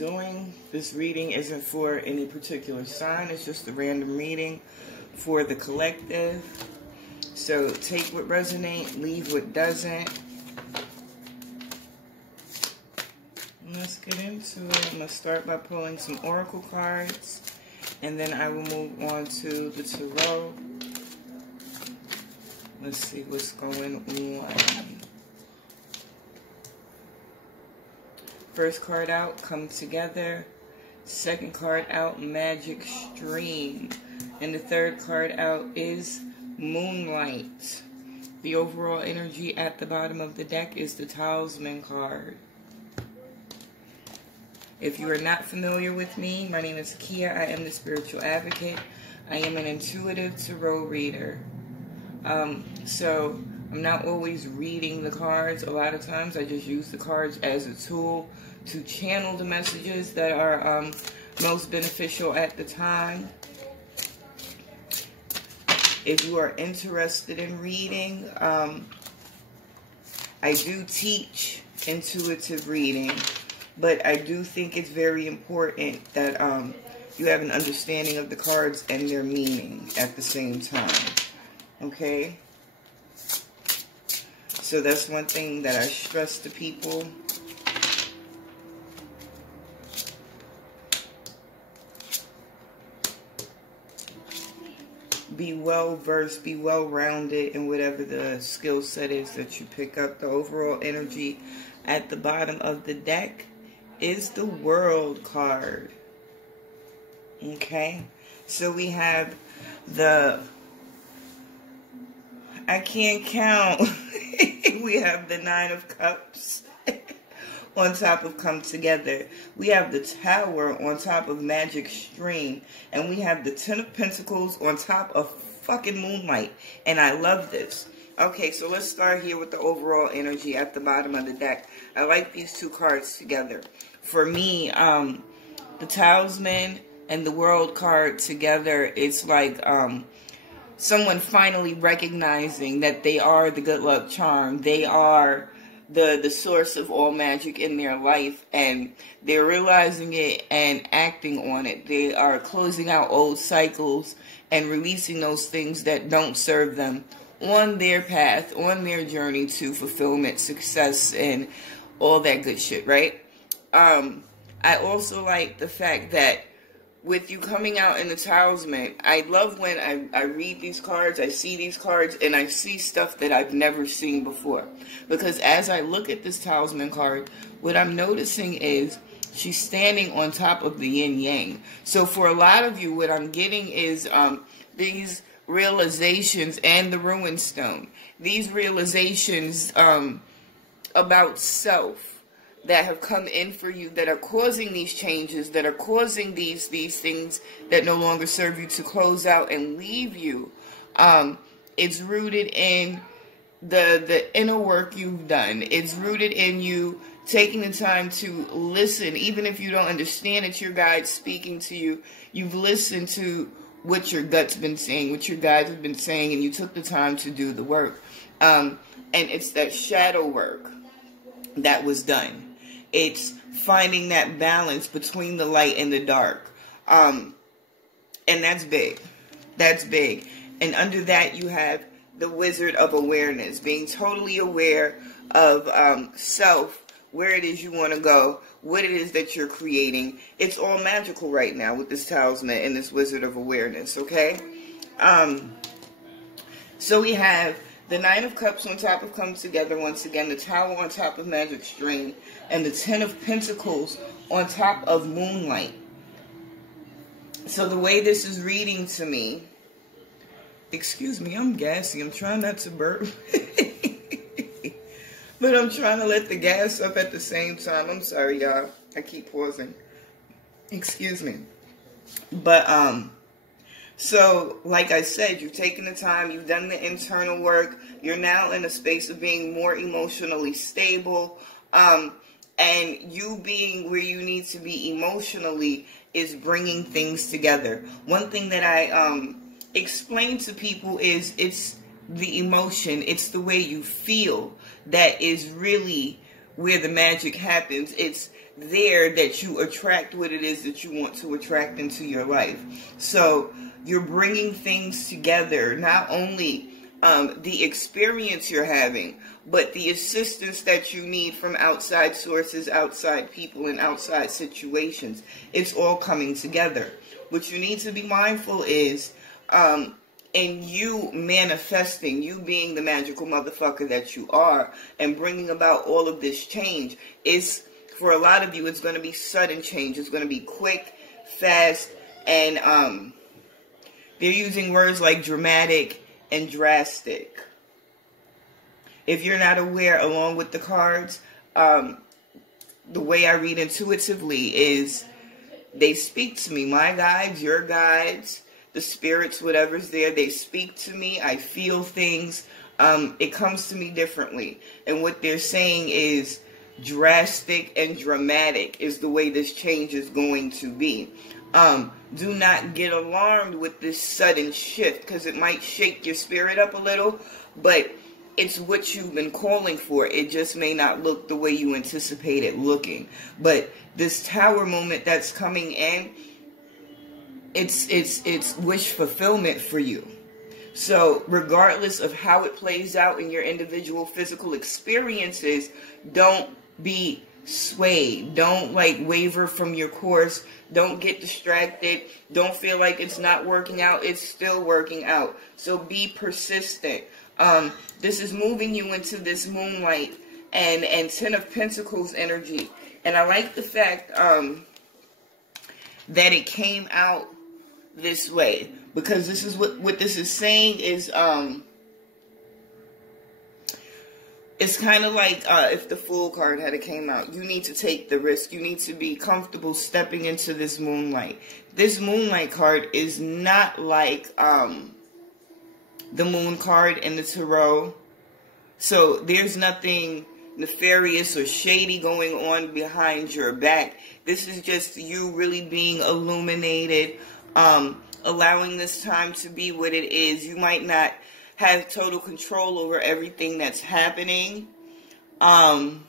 doing. This reading isn't for any particular sign. It's just a random reading for the collective. So take what resonates, leave what doesn't. Let's get into it. I'm going to start by pulling some oracle cards, and then I will move on to the tarot. Let's see what's going on. First card out, come together. Second card out, magic stream. And the third card out is moonlight. The overall energy at the bottom of the deck is the talisman card. If you are not familiar with me, my name is Kia. I am the spiritual advocate. I am an intuitive tarot reader. So I'm not always reading the cards. A lot of times I just use the cards as a tool to channel the messages that are most beneficial at the time. If you are interested in reading, I do teach intuitive reading, but I do think it's very important that you have an understanding of the cards and their meaning at the same time. Okay? So that's one thing that I stress to people. Be well-versed, be well-rounded in whatever the skill set is that you pick up. The overall energy at the bottom of the deck is the World card. Okay? So we have the... I can't count. We have the Nine of Cups on top of Come Together. We have the Tower on top of Magic Stream. And we have the Ten of Pentacles on top of fucking Moonlight. And I love this. Okay, so let's start here with the overall energy at the bottom of the deck. I like these two cards together. For me, the Talisman and the World card together, it's like someone finally recognizing that they are the good luck charm. They are the source of all magic in their life, and they're realizing it and acting on it. They are closing out old cycles and releasing those things that don't serve them on their path, on their journey to fulfillment, success, and all that good shit, right? I also like the fact that with you coming out in the Talisman, I love when I read these cards, I see these cards, and I see stuff that I've never seen before. Because as I look at this Talisman card, what I'm noticing is she's standing on top of the yin-yang. So for a lot of you, what I'm getting is these realizations and the Ruined Stone. These realizations about self that have come in for you, that are causing these changes, that are causing these things that no longer serve you to close out and leave you. It's rooted in the inner work you've done. It's rooted in you taking the time to listen, even if you don't understand it, your guide's speaking to you. You've listened to what your gut's been saying, what your guides have been saying, and you took the time to do the work. And it's that shadow work that was done. It's finding that balance between the light and the dark. And that's big. That's big. And under that, you have the Wizard of Awareness, being totally aware of self, where it is you want to go, what it is that you're creating. It's all magical right now with this Talisman and this Wizard of Awareness, okay? So we have the Nine of Cups on top of Come Together once again, the Tower on top of Magic Stream, and the Ten of Pentacles on top of Moonlight. So the way this is reading to me, excuse me, I'm gassy. I'm trying not to burp. But I'm trying to let the gas up at the same time. I'm sorry, y'all. I keep pausing. Excuse me. But, so, like I said, you've taken the time, you've done the internal work, you're now in a space of being more emotionally stable, and you being where you need to be emotionally is bringing things together. One thing that I explain to people is it's the emotion, it's the way you feel that is really where the magic happens. It's there that you attract what it is that you want to attract into your life. So you're bringing things together, not only the experience you're having, but the assistance that you need from outside sources, outside people, and outside situations. It's all coming together. What you need to be mindful is, in you manifesting, you being the magical motherfucker that you are, and bringing about all of this change, is, for a lot of you, it's going to be sudden change. It's going to be quick, fast, and they're using words like dramatic and drastic. If you're not aware, along with the cards, the way I read intuitively is they speak to me. My guides, your guides, the spirits, whatever's there, they speak to me. I feel things. It comes to me differently. And what they're saying is drastic and dramatic is the way this change is going to be. Do not get alarmed with this sudden shift, because it might shake your spirit up a little, but it's what you've been calling for. It just may not look the way you anticipate it looking. But this tower moment that's coming in, it's wish fulfillment for you. So regardless of how it plays out in your individual physical experiences, don't be swayed. Don't waver from your course. Don't get distracted. Don't feel like it's not working out. It's still working out. So be persistent. This is moving you into this moonlight and Ten of Pentacles energy. And I like the fact that it came out this way, because this is what this is saying is it's kind of like if the Fool card had came out. You need to take the risk. You need to be comfortable stepping into this moonlight. This moonlight card is not like the Moon card in the Tarot. So there's nothing nefarious or shady going on behind your back. This is just you really being illuminated, allowing this time to be what it is. You might not have total control over everything that's happening. I'm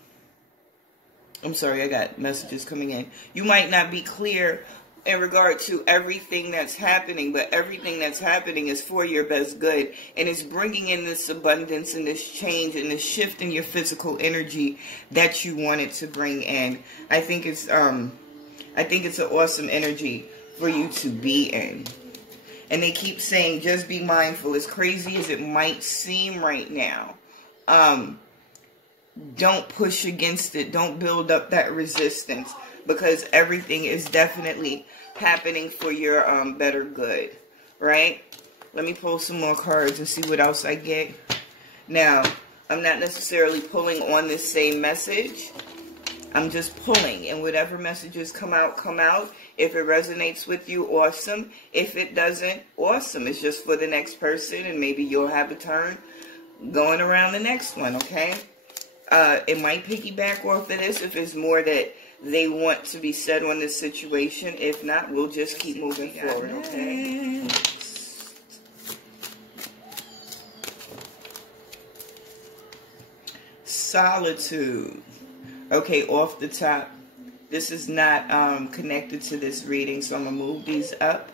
sorry, I got messages coming in. You might not be clear in regard to everything that's happening, but everything that's happening is for your best good, and it's bringing in this abundance and this change and this shift in your physical energy that you wanted to bring in. I think it's an awesome energy for you to be in. And they keep saying, just be mindful. As crazy as it might seem right now, don't push against it. Don't build up that resistance, because everything is definitely happening for your better good, right? Let me pull some more cards and see what else I get. Now, I'm not necessarily pulling on this same message. I'm just pulling, and whatever messages come out, come out. If it resonates with you, awesome. If it doesn't, awesome. It's just for the next person, and maybe you'll have a turn going around the next one, okay? It might piggyback off of this if it's more that they want to be said on this situation. If not, we'll just keep moving forward, okay? Solitude. Okay, off the top, this is not connected to this reading, so I'm going to move these up.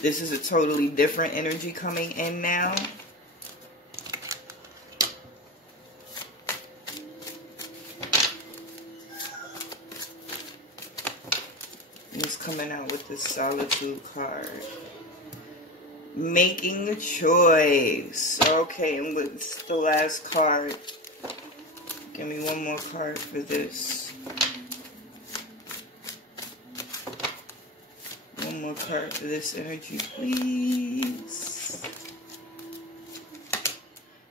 This is a totally different energy coming in now. It's coming out with this Solitude card. Making a choice. Okay, and what's the last card? Give me one more card for this. One more card for this energy, please.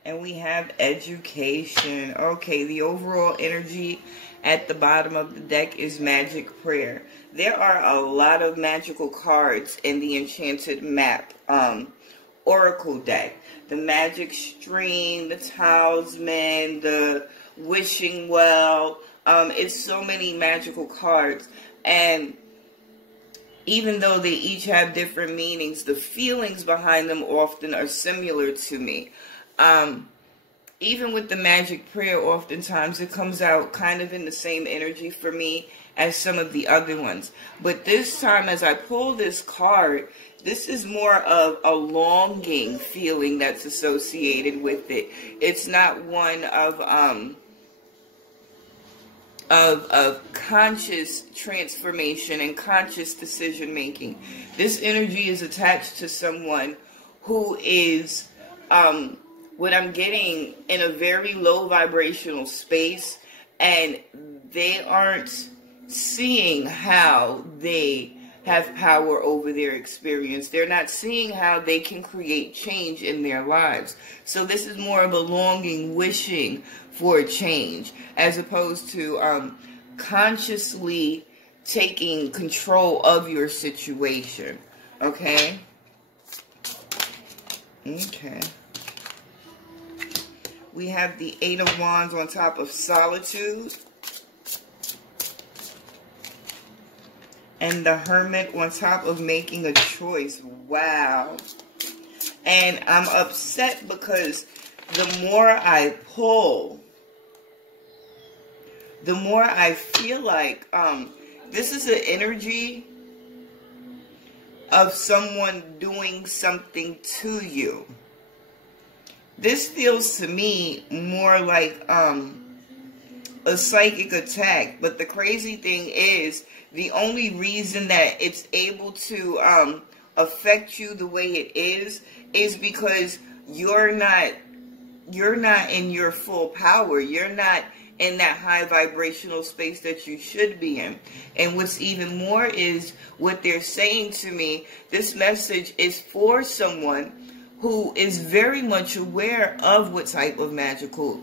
And we have education. Okay, the overall energy at the bottom of the deck is magic prayer. There are a lot of magical cards in the Enchanted Map Oracle deck. The Magic Stream, the Talisman, the Wishing Well. It's so many magical cards. And even though they each have different meanings, the feelings behind them often are similar to me. even with the magic prayer, oftentimes it comes out kind of in the same energy for me as some of the other ones. But this time, as I pull this card, this is more of a longing feeling that's associated with it. It's not one of conscious transformation and conscious decision making. This energy is attached to someone who is, what I'm getting, in a very low vibrational space, and they aren't seeing how they have power over their experience. They're not seeing how they can create change in their lives. So this is more of a longing, wishing for a change, as opposed to consciously taking control of your situation. Okay? Okay. We have the Eight of Wands on top of Solitude. And the Hermit on top of Making a Choice. Wow. And I'm upset because the more I pull, the more I feel like this is an energy of someone doing something to you. This feels to me more like a psychic attack. But the crazy thing is, the only reason that it's able to affect you the way it is because you're not in your full power. You're not in that high vibrational space that you should be in. And what's even more is what they're saying to me. This message is for someone who is very much aware of what type of magical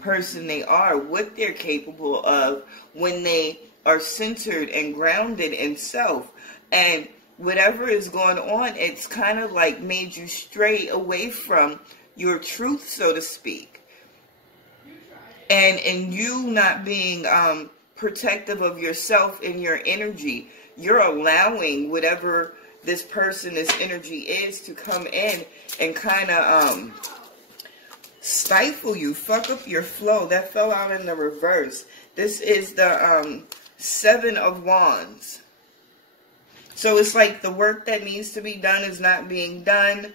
person they are, what they're capable of when they are centered and grounded in self. And whatever is going on, it's kind of like made you stray away from your truth, so to speak. And you not being protective of yourself and your energy, you're allowing whatever this person, this energy is, to come in and kind of stifle you, fuck up your flow. That fell out in the reverse. This is the Seven of Wands. So it's like the work that needs to be done is not being done.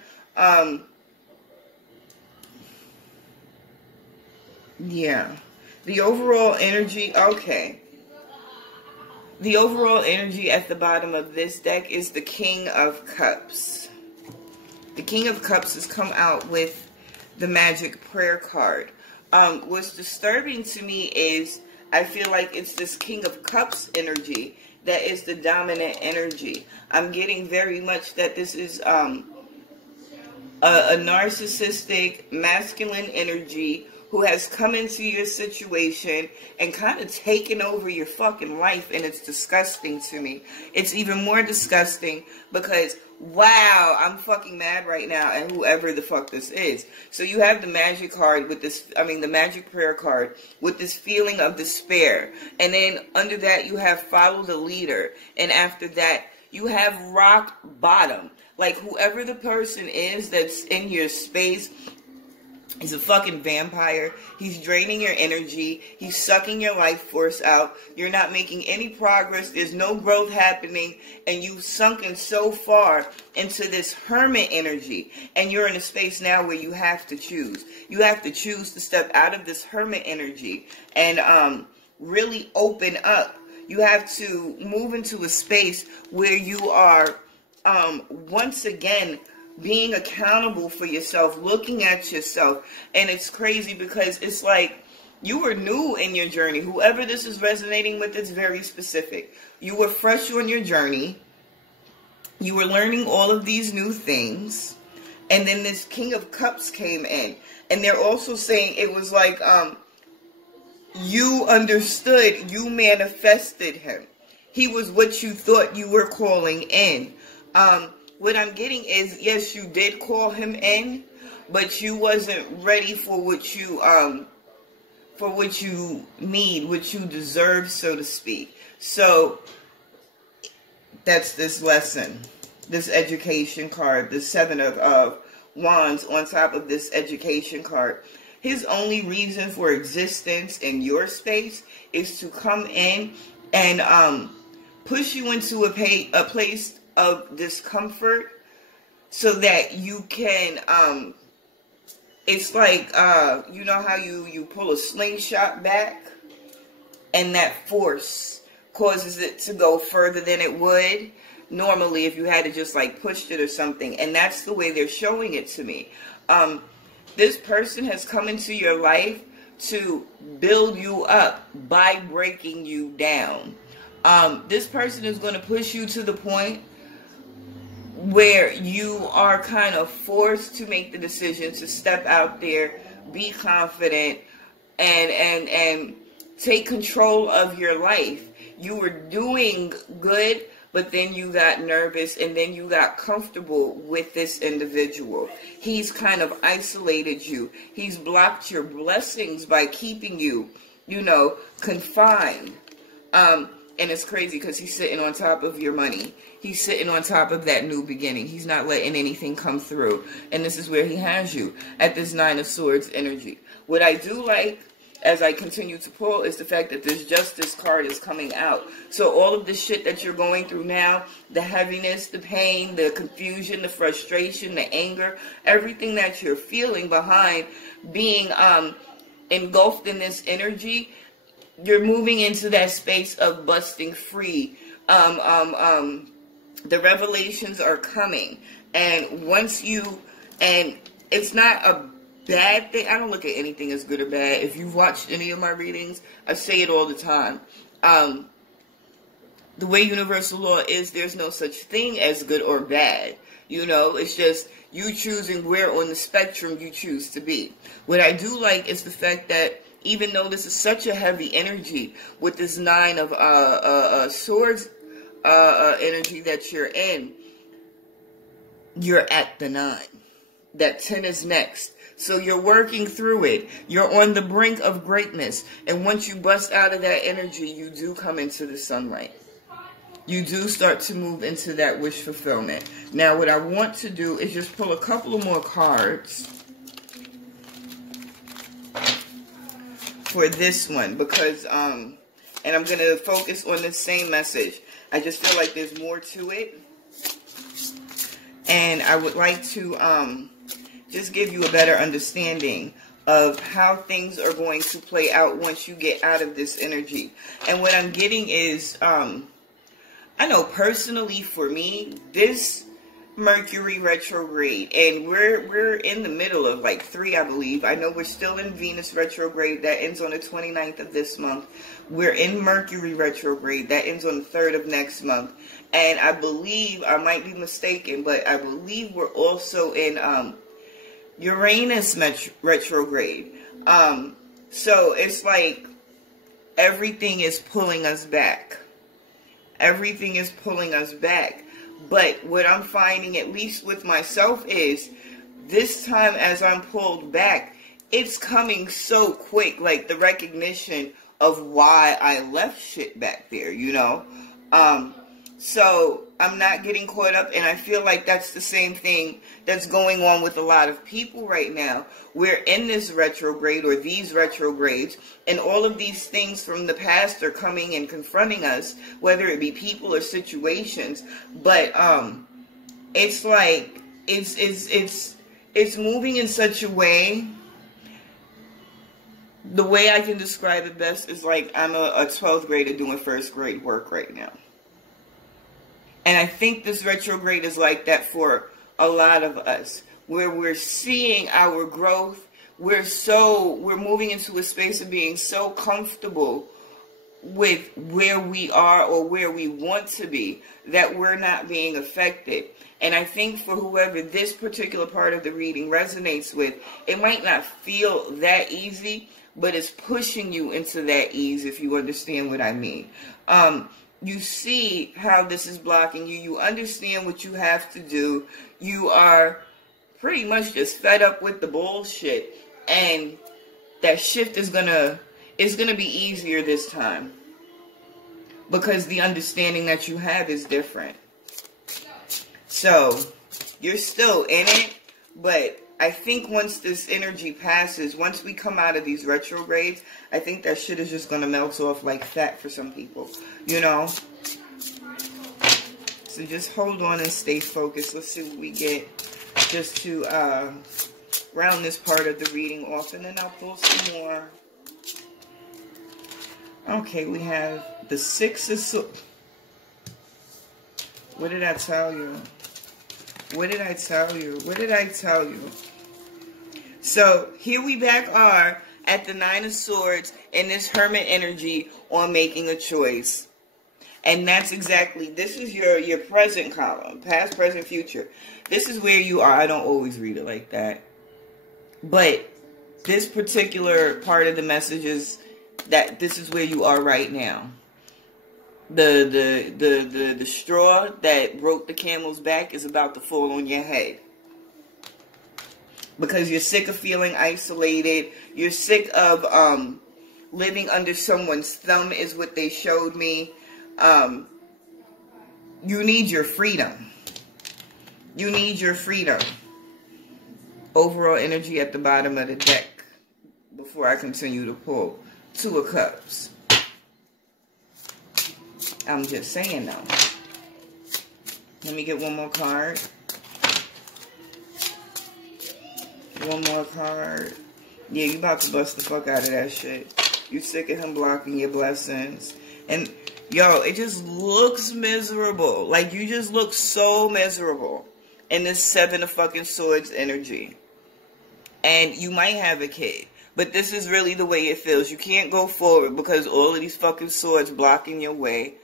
Yeah. The overall energy, okay. The overall energy at the bottom of this deck is the King of Cups. The King of Cups has come out with the Magic Prayer card. What's disturbing to me is I feel like it's this King of Cups energy that is the dominant energy. I'm getting very much that this is a narcissistic, masculine energy who has come into your situation and kind of taken over your fucking life, and it's disgusting to me. It's even more disgusting because, wow, I'm fucking mad right now at whoever the fuck this is. So you have the magic card with this, the magic prayer card with this feeling of despair. And then under that you have follow the leader. And after that you have rock bottom. Like whoever the person is that's in your space, he's a fucking vampire. He's draining your energy. He's sucking your life force out. You're not making any progress. There's no growth happening. And you've sunken so far into this hermit energy. And you're in a space now where you have to choose. You have to choose to step out of this hermit energy and really open up. You have to move into a space where you are once again being accountable for yourself, looking at yourself. And it's crazy because it's like you were new in your journey. Whoever this is resonating with, it's very specific. You were fresh on your journey. You were learning all of these new things. And then this King of Cups came in. And they're also saying it was like you understood, you manifested him. He was what you thought you were calling in. What I'm getting is, yes, you did call him in, but you wasn't ready for what you need, what you deserve, so to speak. So that's this lesson, this education card, the Seven of Wands on top of this education card. his only reason for existence in your space is to come in and push you into a place of discomfort so that you can, it's like, you know how you pull a slingshot back and that force causes it to go further than it would normally if you had to just like pushed it or something. And that's the way they're showing it to me. This person has come into your life to build you up by breaking you down. This person is going to push you to the point where you are kind of forced to make the decision to step out there, be confident, and take control of your life. You were doing good, but then you got nervous, and then you got comfortable with this individual. He's kind of isolated you. He's blocked your blessings by keeping you, you know, confined. And it's crazy because he's sitting on top of your money. He's sitting on top of that new beginning. He's not letting anything come through. And this is where he has you, at this Nine of Swords energy. What I do like, as I continue to pull, is the fact that this Justice card is coming out. So all of the shit that you're going through now, the heaviness, the pain, the confusion, the frustration, the anger, everything that you're feeling behind being engulfed in this energy, you're moving into that space of busting free. The revelations are coming. And once you, and it's not a bad thing. I don't look at anything as good or bad. If you've watched any of my readings, I say it all the time. The way universal law is, there's no such thing as good or bad. You know, it's just you choosing where on the spectrum you choose to be. What I do like is the fact that even though this is such a heavy energy with this Nine of Swords energy that you're in, you're at the 9. That 10 is next. So you're working through it. You're on the brink of greatness. And once you bust out of that energy, you do come into the sunlight. You do start to move into that wish fulfillment. Now, what I want to do is just pull a couple of more cards for this one. Because, and I'm going to focus on the same message. I just feel like there's more to it. And I would like to just give you a better understanding of how things are going to play out once you get out of this energy. And what I'm getting is, I know personally for me, this Mercury retrograde, and we're in the middle of like 3, I believe. I know we're still in Venus retrograde. That ends on the 29th of this month. We're in Mercury retrograde. That ends on the 3rd of next month. And I believe, I might be mistaken, but I believe we're also in Uranus retrograde. So it's like everything is pulling us back. Everything is pulling us back. But what I'm finding, at least with myself, is this time as I'm pulled back, it's coming so quick. Like the recognition of why I left shit back there, you know. So I'm not getting caught up, and I feel like that's the same thing that's going on with a lot of people right now. We're in this retrograde, or these retrogrades, and all of these things from the past are coming and confronting us, whether it be people or situations. But it's like it's moving in such a way. The way I can describe it best is like I'm a 12th grader doing 1st grade work right now. And I think this retrograde is like that for a lot of us, where we're seeing our growth. We're moving into a space of being so comfortable with where we are or where we want to be that we're not being affected. And I think for whoever this particular part of the reading resonates with, it might not feel that easy, but it's pushing you into that ease, if you understand what I mean. You see how this is blocking you. You understand what you have to do. You are pretty much just fed up with the bullshit. And that shift is gonna be easier this time. Because the understanding that you have is different. So, you're still in it, but I think once this energy passes, once we come out of these retrogrades, I think that shit is just going to melt off like fat for some people, you know? So just hold on and stay focused. Let's see what we get just to round this part of the reading off, and then I'll pull some more. Okay, we have the Six of Swords. What did I tell you? What did I tell you? What did I tell you? So, here we back are at the Nine of Swords in this Hermit energy on making a choice. And that's exactly, this is your present column. Past, present, future. This is where you are. I don't always read it like that. But this particular part of the message is that this is where you are right now. The straw that broke the camel's back is about to fall on your head. Because you're sick of feeling isolated. You're sick of living under someone's thumb is what they showed me. You need your freedom. You need your freedom. Overall energy at the bottom of the deck. Before I continue to pull. Two of Cups. I'm just saying though. Let me get one more card. One more card. Yeah, you about to bust the fuck out of that shit. You sick of him blocking your blessings. And, yo, it just looks miserable. Like, you just look so miserable in this Seven of fucking Swords energy. And you might have a kid. But this is really the way it feels. You can't go forward because all of these fucking swords blocking your way.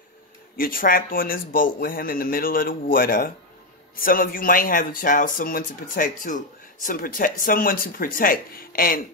You're trapped on this boat with him in the middle of the water. Some of you might have a child, someone to protect too. Someone to protect. And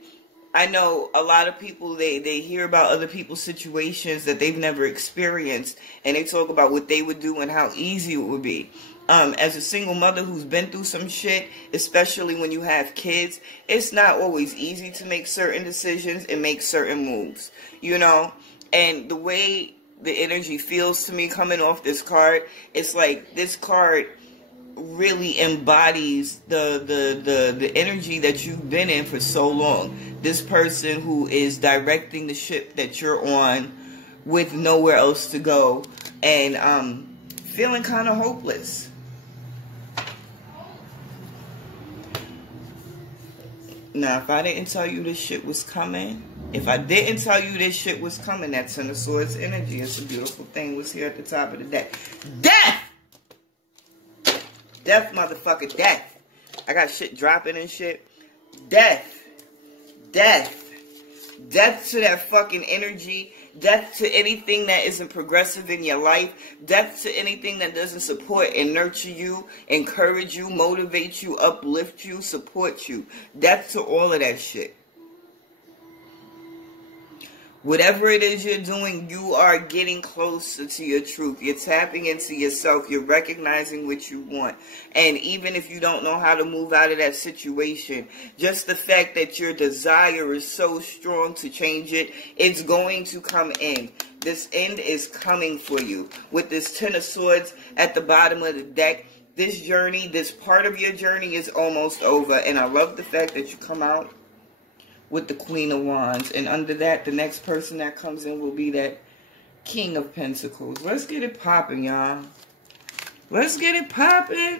I know a lot of people, they hear about other people's situations that they've never experienced. And they talk about what they would do and how easy it would be. As a single mother who's been through some shit, especially when you have kids, it's not always easy to make certain decisions and make certain moves, you know? And the way the energy feels to me coming off this card, it's like this card really embodies the energy that you've been in for so long. This person who is directing the ship that you're on with nowhere else to go and feeling kind of hopeless. Now, if I didn't tell you this shit was coming, that Ten of Swords energy, it's a beautiful thing, was here at the top of the deck. Death! Death, motherfucker, death. I got shit dropping and shit. Death. Death. Death to that fucking energy. Death to anything that isn't progressive in your life. Death to anything that doesn't support and nurture you, encourage you, motivate you, uplift you, support you. Death to all of that shit. Whatever it is you're doing, you are getting closer to your truth. You're tapping into yourself. You're recognizing what you want. And even if you don't know how to move out of that situation, just the fact that your desire is so strong to change it, it's going to come in. This end is coming for you. With this Ten of Swords at the bottom of the deck, this journey, this part of your journey is almost over. And I love the fact that you come out with the Queen of Wands. And under that, the next person that comes in will be that King of Pentacles. Let's get it popping, y'all. Let's get it popping.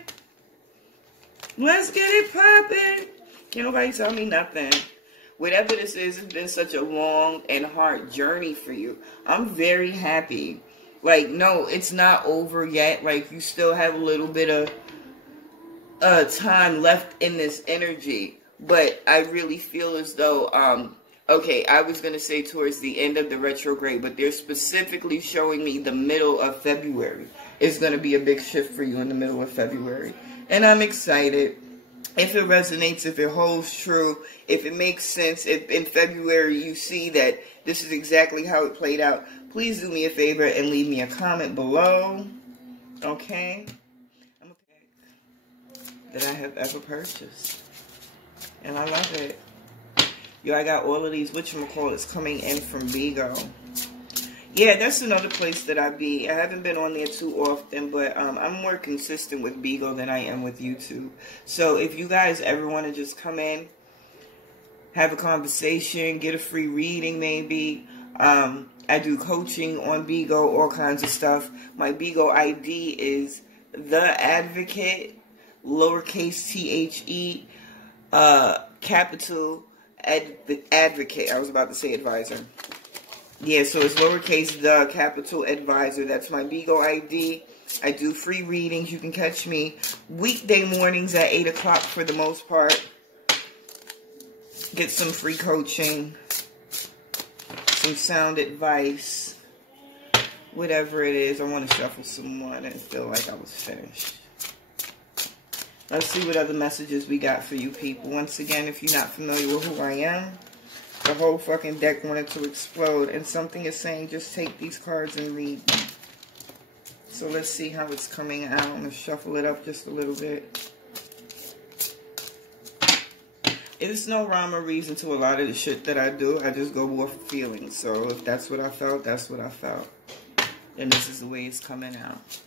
Let's get it popping. Can't nobody tell me nothing. Whatever this is, it's been such a long and hard journey for you. I'm very happy. Like, no, it's not over yet. Like, you still have a little bit of time left in this energy. But I really feel as though, okay, I was going to say towards the end of the retrograde, but they're specifically showing me the middle of February. It's going to be a big shift for you in the middle of February. And I'm excited. If it resonates, if it holds true, if it makes sense, if in February you see that this is exactly how it played out, please do me a favor and leave me a comment below. Okay? I'm a pick that I have ever purchased. And I love it. Yo, I got all of these whatchamacallits coming in from Vigo. Yeah, that's another place that I be. I haven't been on there too often, but I'm more consistent with Beagle than I am with YouTube. So if you guys ever want to just come in, have a conversation, get a free reading maybe. I do coaching on Beagle, all kinds of stuff. My Beagle ID is The Advocate, lowercase THE, capital Advocate. I was about to say advisor. Yeah, so it's lowercase The capital Advisor. That's my Beagle ID. I do free readings. You can catch me weekday mornings at 8 o'clock for the most part. Get some free coaching, some sound advice, whatever it is. I want to shuffle some more. I didn't feel like I was finished. Let's see what other messages we got for you people. Once again, if you're not familiar with who I am, the whole fucking deck wanted to explode. And something is saying just take these cards and read them. So let's see how it's coming out. I'm going to shuffle it up just a little bit. There's no rhyme or reason to a lot of the shit that I do. I just go off feelings. So if that's what I felt, that's what I felt. And this is the way it's coming out.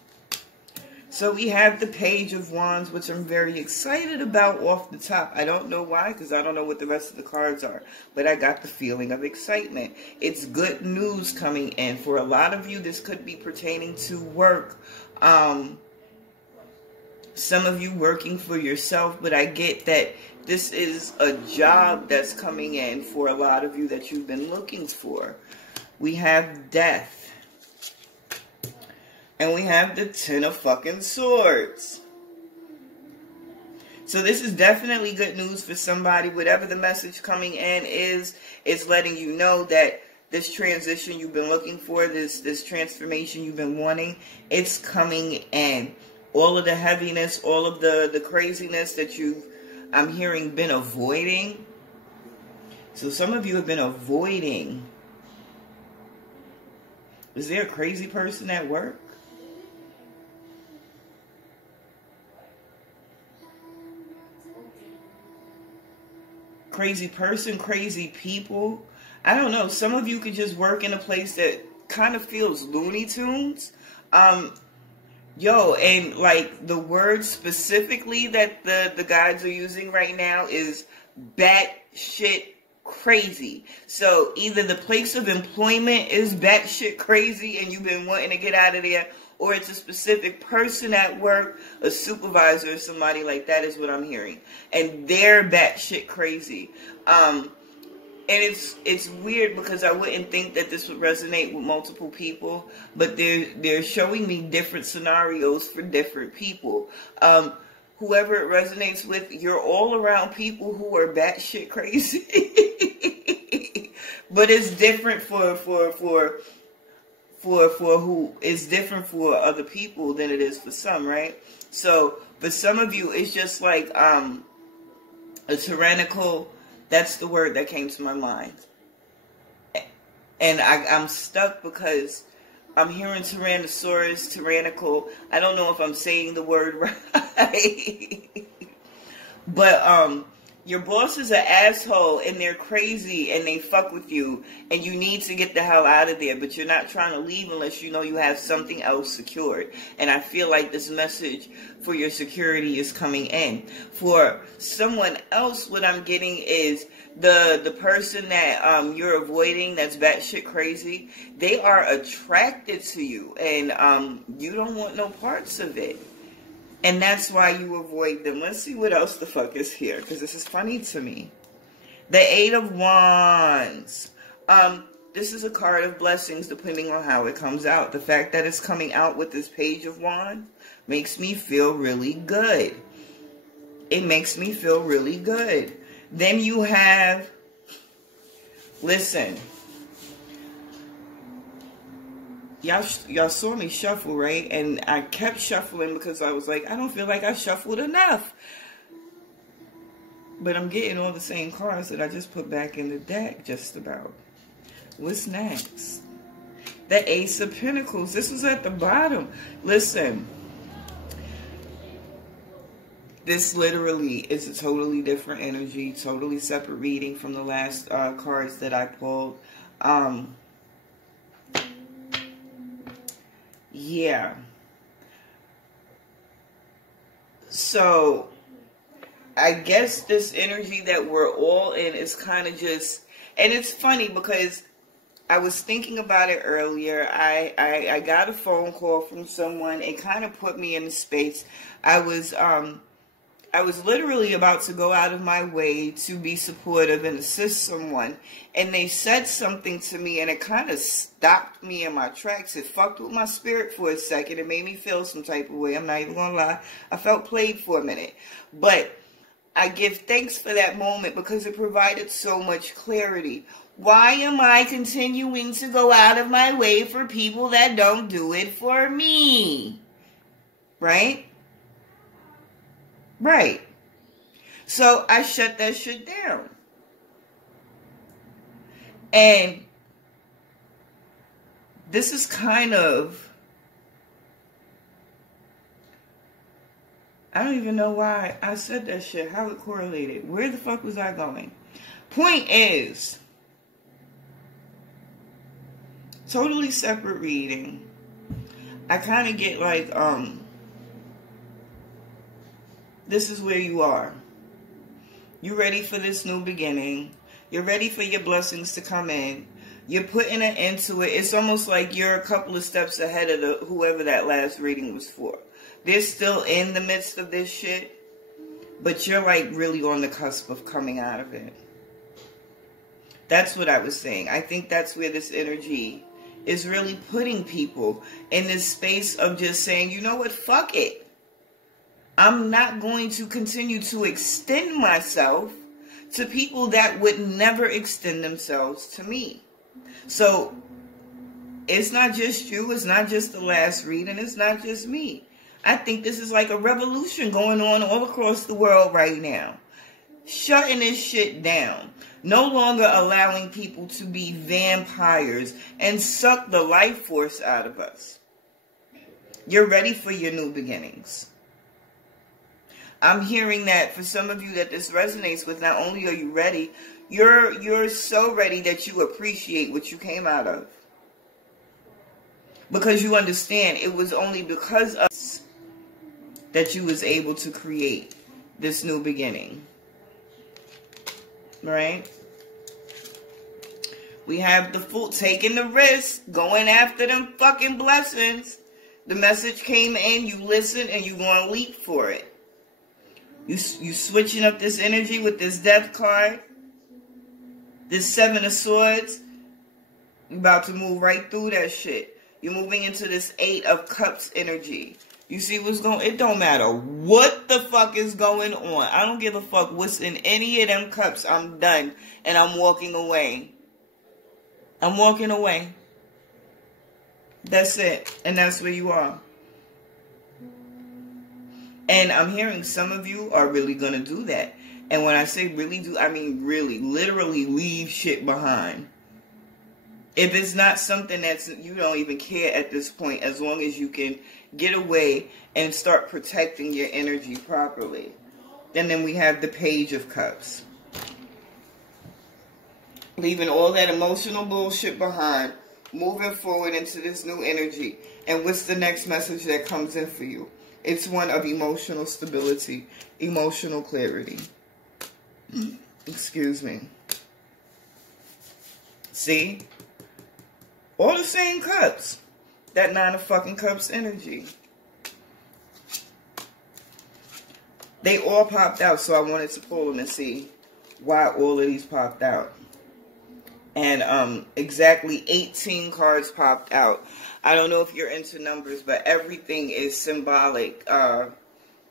So we have the Page of Wands, which I'm very excited about off the top. I don't know why, because I don't know what the rest of the cards are. But I got the feeling of excitement. It's good news coming in. For a lot of you, this could be pertaining to work. Some of you working for yourself, but I get that this is a job that's coming in for a lot of you that you've been looking for. We have Death. And we have the Ten of fucking Swords. So this is definitely good news for somebody. Whatever the message coming in is, it's letting you know that this transition you've been looking for, this transformation you've been wanting, it's coming in. All of the heaviness, all of the craziness that I'm hearing, been avoiding. So some of you have been avoiding. Is there a crazy person at work? Crazy person, crazy people. I don't know. Some of you could just work in a place that kind of feels Looney Tunes. Yo, and like the word specifically that the guides are using right now is batshit crazy. So either the place of employment is batshit crazy and you've been wanting to get out of there, or it's a specific person at work, a supervisor or somebody like that is what I'm hearing. And they're batshit crazy. And it's weird because I wouldn't think that this would resonate with multiple people, but they're showing me different scenarios for different people. Whoever it resonates with, you're all around people who are batshit crazy. But it's different for who is different for other people than it is for some, right? So for some of you, it's just like a tyrannical. That's the word that came to my mind. And I'm stuck because I'm hearing Tyrannosaurus, tyrannical. I don't know if I'm saying the word right. But your boss is an asshole and they're crazy and they fuck with you and you need to get the hell out of there, but you're not trying to leave unless you know you have something else secured. And I feel like this message for your security is coming in. For someone else, what I'm getting is the person that you're avoiding that's batshit crazy, they are attracted to you and you don't want no parts of it. And that's why you avoid them. Let's see what else the fuck is here, because this is funny to me. The Eight of Wands. This is a card of blessings depending on how it comes out. The fact that it's coming out with this Page of Wands makes me feel really good. It makes me feel really good. Then you have, listen. Y'all saw me shuffle, right? And I kept shuffling because I was like, I don't feel like I shuffled enough. But I'm getting all the same cards that I just put back in the deck, just about. What's next? The Ace of Pentacles. This was at the bottom. Listen. This literally is a totally different energy, totally separate reading from the last cards that I pulled. yeah. So, I guess this energy that we're all in is kind of just, and it's funny because I was thinking about it earlier. I got a phone call from someone. It kind of put me in a space. I was literally about to go out of my way to be supportive and assist someone. And they said something to me and it kind of stopped me in my tracks. It fucked with my spirit for a second. It made me feel some type of way. I'm not even going to lie. I felt played for a minute. But I give thanks for that moment because it provided so much clarity. Why am I continuing to go out of my way for people that don't do it for me? Right? Right. So I shut that shit down. And this is kind of, I don't even know why I said that shit, how it correlated. Where the fuck was I going? Point is, totally separate reading. I kind of get like, this is where you are. You ready for this new beginning. You're ready for your blessings to come in. You're putting an end to it. It's almost like you're a couple of steps ahead of whoever that last reading was for. They're still in the midst of this shit, but you're like really on the cusp of coming out of it. That's what I was saying. I think that's where this energy is really putting people in this space of just saying, you know what, fuck it. I'm not going to continue to extend myself to people that would never extend themselves to me. So, it's not just you, it's not just the last reading, it's not just me. I think this is like a revolution going on all across the world right now. Shutting this shit down. No longer allowing people to be vampires and suck the life force out of us. You're ready for your new beginnings. I'm hearing that for some of you that this resonates with. Not only are you ready, you're so ready that you appreciate what you came out of. Because you understand it was only because of us that you was able to create this new beginning. Right? We have the Fool taking the risk, going after them fucking blessings. The message came in, you listen, and you're going to leap for it. You switching up this energy with this Death card. This Seven of Swords. You're about to move right through that shit. You're moving into this Eight of Cups energy. You see what's going on? It don't matter what the fuck is going on. I don't give a fuck what's in any of them cups. I'm done. And I'm walking away. I'm walking away. That's it. And that's where you are. And I'm hearing some of you are really going to do that. And when I say really do, I mean really, literally leave shit behind. If it's not something that's, you don't even care at this point, as long as you can get away and start protecting your energy properly. And then we have the Page of Cups. Leaving all that emotional bullshit behind, moving forward into this new energy. And what's the next message that comes in for you? It's one of emotional stability, emotional clarity. Excuse me. See? All the same cups. That Nine of fucking Cups energy. They all popped out, so I wanted to pull them and see why all of these popped out. And exactly 18 cards popped out. I don't know if you're into numbers, but everything is symbolic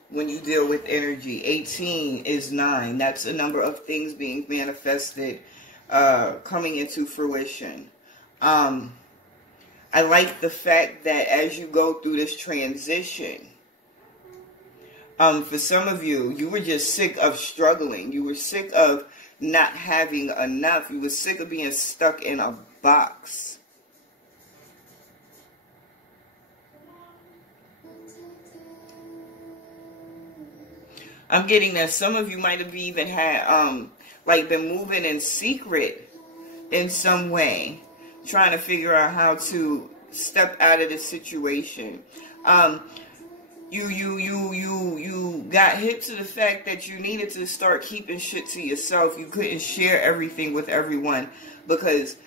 when you deal with energy. 18 is 9. That's a number of things being manifested, coming into fruition. I like the fact that as you go through this transition, for some of you, you were just sick of struggling. You were sick of not having enough. You were sick of being stuck in a box. I'm getting that some of you might have even had, like been moving in secret in some way, trying to figure out how to step out of the situation. You got hit to the fact that you needed to start keeping shit to yourself. You couldn't share everything with everyone because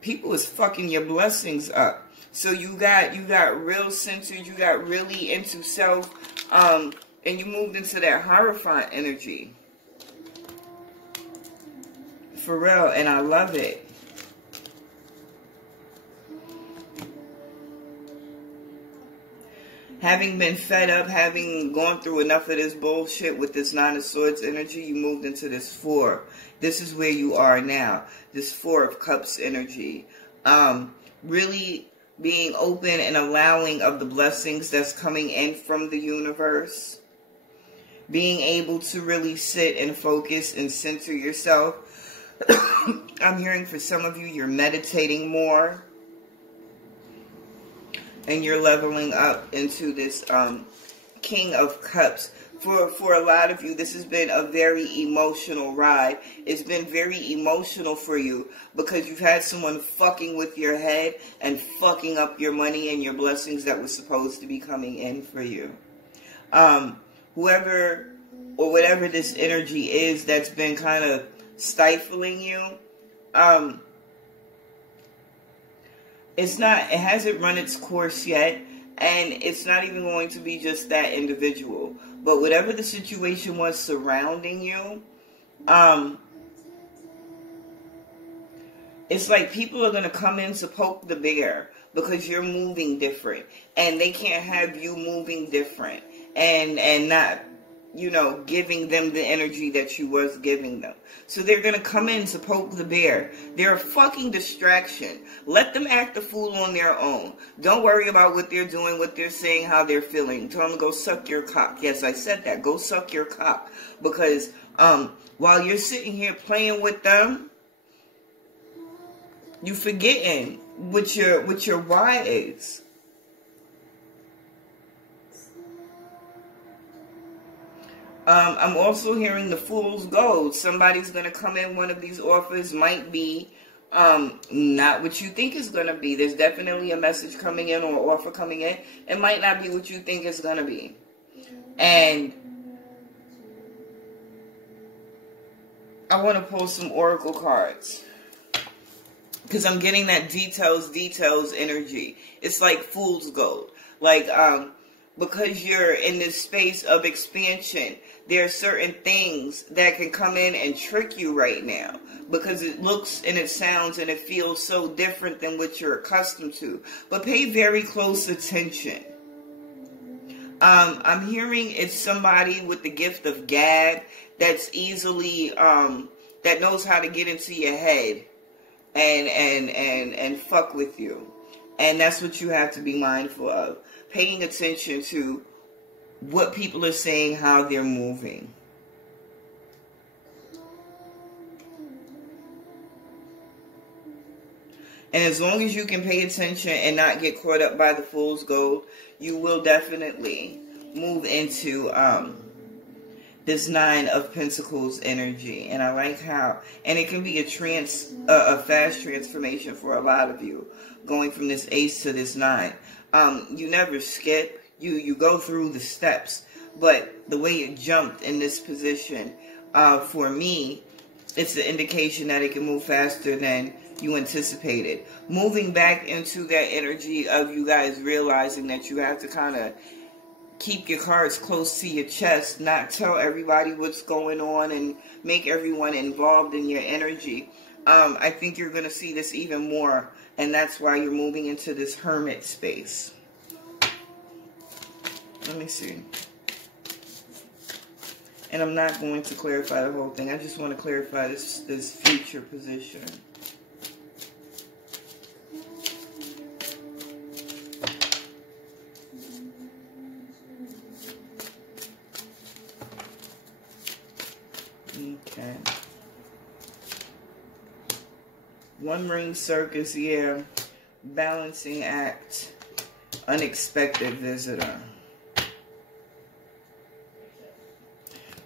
people is fucking your blessings up. So you got real centered, you got really into self, and you moved into that Hierophant energy. For real, and I love it. Having been fed up, having gone through enough of this bullshit with this Nine of Swords energy, you moved into this 4. This is where you are now. This 4 of Cups energy. Really being open and allowing of the blessings that's coming in from the universe. Being able to really sit and focus and center yourself. I'm hearing for some of you, you're meditating more. And you're leveling up into this King of Cups. For a lot of you, this has been a very emotional ride. It's been very emotional for you because you've had someone fucking with your head and fucking up your money and your blessings that were supposed to be coming in for you. Whoever or whatever this energy is that's been kind of stifling you, it hasn't run its course yet, and it's not even going to be just that individual. But whatever the situation was surrounding you, it's like people are going to come in to poke the bear because you're moving different, and they can't have you moving different and not, you know, giving them the energy that you was giving them. So they're going to come in to poke the bear. They're a fucking distraction. Let them act the fool on their own. Don't worry about what they're doing, what they're saying, how they're feeling. Tell them to go suck your cock. Yes, I said that. Go suck your cock. Because while you're sitting here playing with them, you forgetting what your why is. I'm also hearing the Fool's Gold. Somebody's going to come in. One of these offers might be not what you think is going to be. There's definitely a message coming in or offer coming in. It might not be what you think it's going to be. And I want to pull some oracle cards because I'm getting that details energy. It's like Fool's Gold. Like, because you're in this space of expansion, there are certain things that can come in and trick you right now because it looks and it sounds and it feels so different than what you're accustomed to. But pay very close attention. I'm hearing it's somebody with the gift of gab that's easily, that knows how to get into your head and fuck with you. And that's what you have to be mindful of. Paying attention to what people are saying, how they're moving. And as long as you can pay attention and not get caught up by the Fool's Gold, you will definitely move into this Nine of Pentacles energy. And I like how, and it can be a fast transformation for a lot of you, going from this Ace to this 9. You never skip. You go through the steps. But the way it jumped in this position, for me, it's an indication that it can move faster than you anticipated. Moving back into that energy of you guys realizing that you have to kind of keep your cards close to your chest, not tell everybody what's going on and make everyone involved in your energy. I think you're going to see this even more, and that's why you're moving into this hermit space. Let me see. And I'm not going to clarify the whole thing. I just want to clarify this future position. Okay. One ring circus, yeah. Balancing act. Unexpected visitor.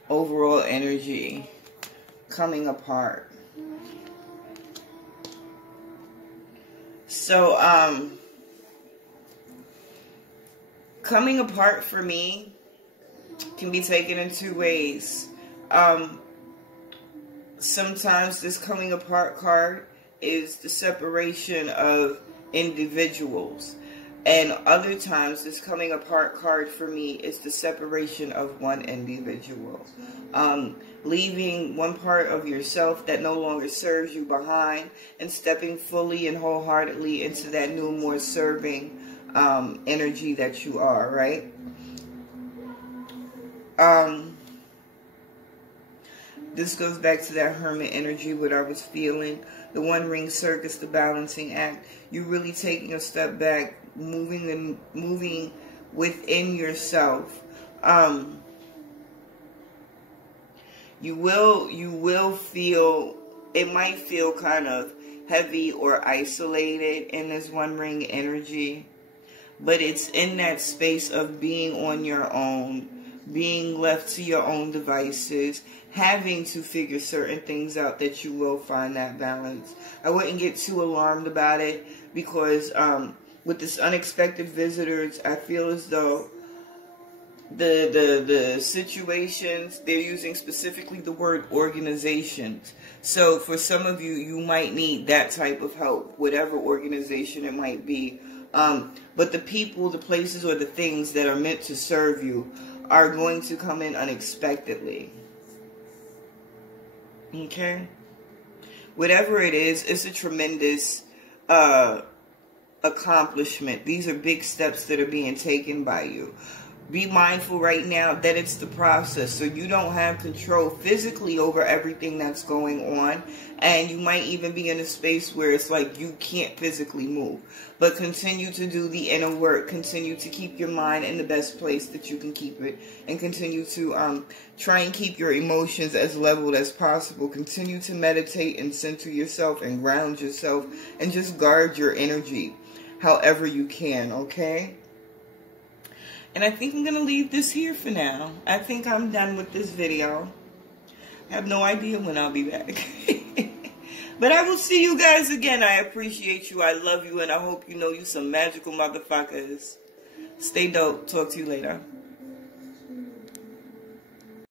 Overall energy. Coming apart. So, Coming apart for me can be taken in two ways. Sometimes this coming apart card is the separation of individuals. And other times this coming apart card for me is the separation of one individual. Leaving one part of yourself that no longer serves you behind and stepping fully and wholeheartedly into that new, more serving energy that you are, right? This goes back to that hermit energy, what I was feeling. The one ring circus, the balancing act. You're really taking a step back, moving within yourself. You will feel, it might feel kind of heavy or isolated in this one ring energy. But it's in that space of being on your own, being left to your own devices, having to figure certain things out, that you will find that balance. I wouldn't get too alarmed about it, because with this unexpected visitors, I feel as though the situations, they're using specifically the word organizations. So for some of you, you might need that type of help, whatever organization it might be. But the people, the places, or the things that are meant to serve you are going to come in unexpectedly. Okay? Whatever it is, it's a tremendous accomplishment. These are big steps that are being taken by you. Be mindful right now that it's the process. So you don't have control physically over everything that's going on. And you might even be in a space where it's like you can't physically move. But continue to do the inner work. Continue to keep your mind in the best place that you can keep it. And continue to try and keep your emotions as leveled as possible. Continue to meditate and center yourself and ground yourself. And just guard your energy however you can, okay? And I think I'm going to leave this here for now. I think I'm done with this video. I have no idea when I'll be back. But I will see you guys again. I appreciate you. I love you. And I hope you know you some magical motherfuckers. Stay dope. Talk to you later.